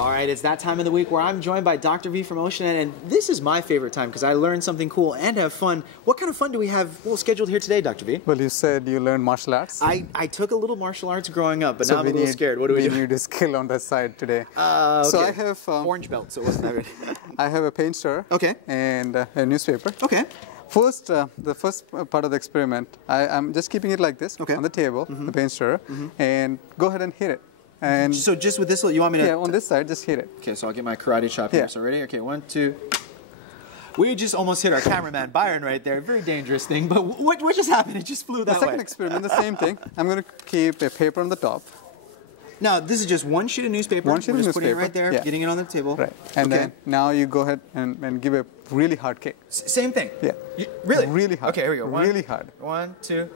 All right, it's that time of the week where I'm joined by Dr. V from Oceanet, and this is my favorite time because I learn something cool and have fun. What kind of fun do we have scheduled here today, Dr. V? Well, you said you learned martial arts. I took a little martial arts growing up, but now I'm a little scared. What do we do? We need a skill on that side today. Okay. So I have... orange belt, so it wasn't that good. I have a paint stirrer. Okay. And a newspaper. Okay. First, the first part of the experiment, I'm just keeping it like this on the table, the paint stirrer, and go ahead and hit it. And so just with this, you want me to... Yeah, on this side, just hit it. Okay, so I'll get my karate chop here. So ready? Okay, 1, 2... We just almost hit our cameraman, Byron, right there. Very dangerous thing, but what just happened? It just flew that way. The second experiment, the same thing. I'm going to keep a paper on the top. Now, this is just one sheet of newspaper. One sheet of newspaper. Putting it right there, getting it on the table. Right. And then now you go ahead and give a really hard kick. Same thing? Yeah. Really? Really hard. Okay, here we go. Really hard. 1, 2...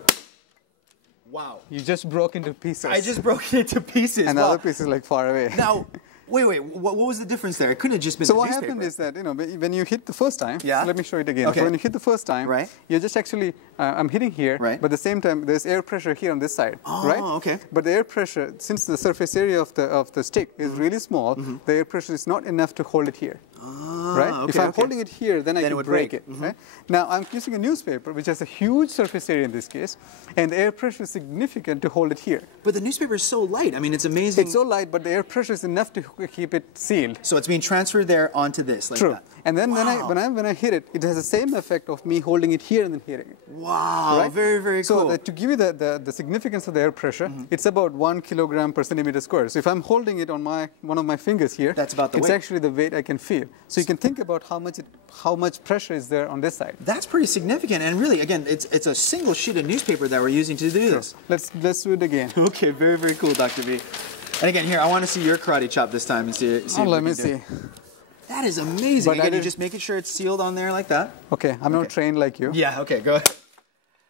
Wow. You just broke into pieces. I just broke it into pieces. And the other piece is like far away. Now, wait, what was the difference there? It couldn't have just been so the what newspaper. happened is that, when you hit the first time, so let me show it again. Okay. So when you hit the first time, you're just actually, I'm hitting here, but at the same time, there's air pressure here on this side, right? Okay. But the air pressure, since the surface area of the stick is really small, the air pressure is not enough to hold it here. Right? Okay, if I'm holding it here, then I can break it. Right? Now, I'm using a newspaper, which has a huge surface area in this case, and the air pressure is significant to hold it here. But the newspaper is so light. I mean, it's amazing. It's so light, but the air pressure is enough to keep it sealed. So it's being transferred there onto this, like that. And then when I hit it, it has the same effect of me holding it here and then hitting it. Wow, right? Very, very cool. So to give you the significance of the air pressure, it's about 1 kilogram per centimeter square. So if I'm holding it on one of my fingers here, that's about the weight. It's actually the weight I can feel. So you can think about how much pressure is there on this side. That's pretty significant. And really, again, it's a single sheet of newspaper that we're using to do this. Let's do it again. Okay, very, very cool, Dr. V. And again, here, I want to see your karate chop this time and see let me see. That is amazing. But again, you're just making sure it's sealed on there like that. Okay, I'm not trained like you. Yeah, okay, go ahead.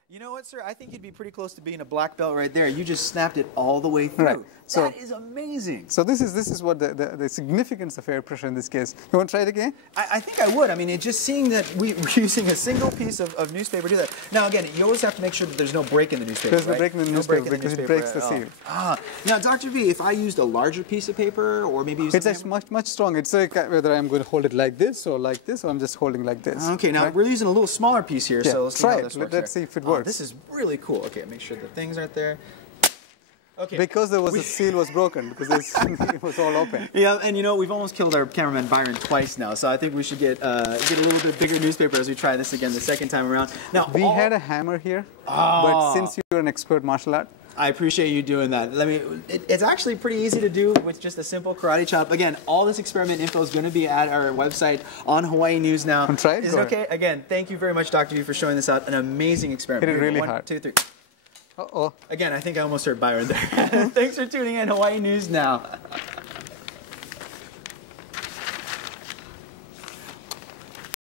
You know what, sir? I think you'd be pretty close to being a black belt right there. You just snapped it all the way through. Right. So, that is amazing. So this is what the significance of air pressure in this case. You want to try it again? I think I would. I mean, just seeing that we're using a single piece of newspaper to do that. Now, again, you always have to make sure that there's no break in the newspaper, There's no break in the newspaper because it breaks the seal. Now, Dr. V, if I used a larger piece of paper or maybe use it's much stronger. It's like whether I'm going to hold it like this, or I'm just holding like this. Okay, now we're using a little smaller piece here, so let's see how this works. Let's see if it works. This is really cool. Okay, make sure the things aren't there. Okay. Because the seal was broken, because it was all open. Yeah, and we've almost killed our cameraman Byron twice now, so I think we should get a little bit bigger newspaper as we try this again the second time around. Now, we had a hammer here, but since you're an expert martial art, I appreciate you doing that. It's actually pretty easy to do with just a simple karate chop. Again, all this experiment info is going to be at our website on Hawaii News Now. Try it. Is it okay? Again, thank you very much, Dr. V, for showing this out. An amazing experiment. Hit it really hard. 1, 2, 3. Uh-oh. Again, I think I almost heard Byron there. Thanks for tuning in. Hawaii News Now.